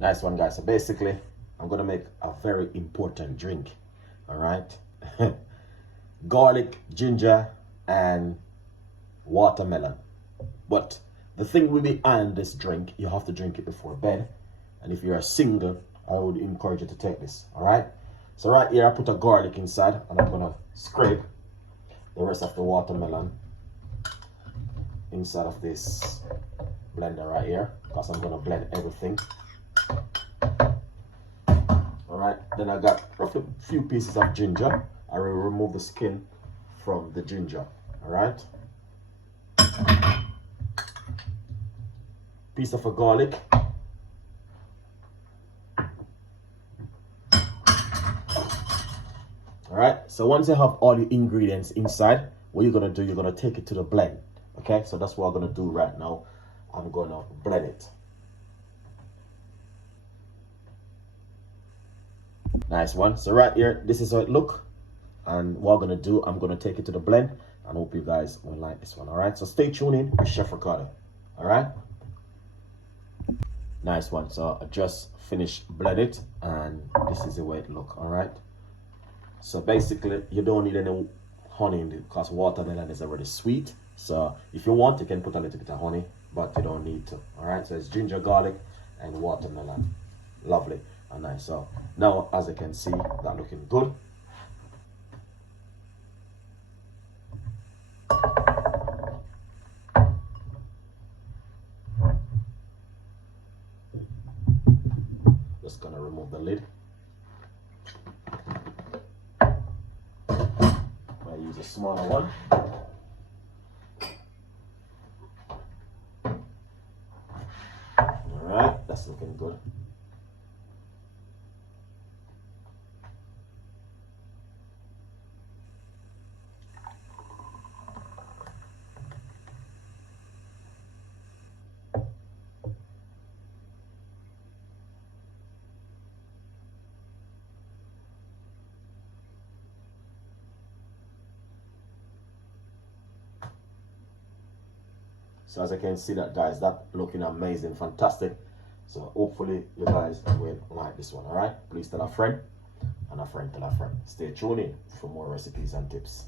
Nice one, guys. So basically, I'm gonna make a very important drink. All right. Garlic, ginger, and watermelon. But the thing will be on this drink, you have to drink it before bed. And if you're a single, I would encourage you to take this. All right. So right here, I put a garlic inside, and I'm gonna scrape the rest of the watermelon inside of this blender right here, because I'm gonna blend everything. All right. Then I got roughly a few pieces of ginger. I will remove the skin from the ginger. All right. Piece of a garlic. All right. So once you have all the ingredients inside, what you're gonna do, you're gonna take it to the blend. Okay. So that's what I'm gonna do right now. I'm gonna blend it. Nice one. So right here, this is how it look. And what I'm gonna do, I'm gonna take it to the blend, and hope you guys will like this one. All right. So stay tuned in with Chef Ricardo. All right. Nice one. So I just finished blend it, and this is the way it look. All right. So basically, you don't need any honey in it because watermelon is already sweet. So if you want, you can put a little bit of honey, but you don't need to. All right. So it's ginger, garlic, and watermelon. Lovely and nice. So now, as you can see, that looking good. Just gonna remove the lid. I use a smaller one. All right, that's looking good. So as I can see that, guys, that looking amazing, fantastic. So hopefully you guys will like this one. All right, please tell a friend, and a friend tell a friend. Stay tuned in for more recipes and tips.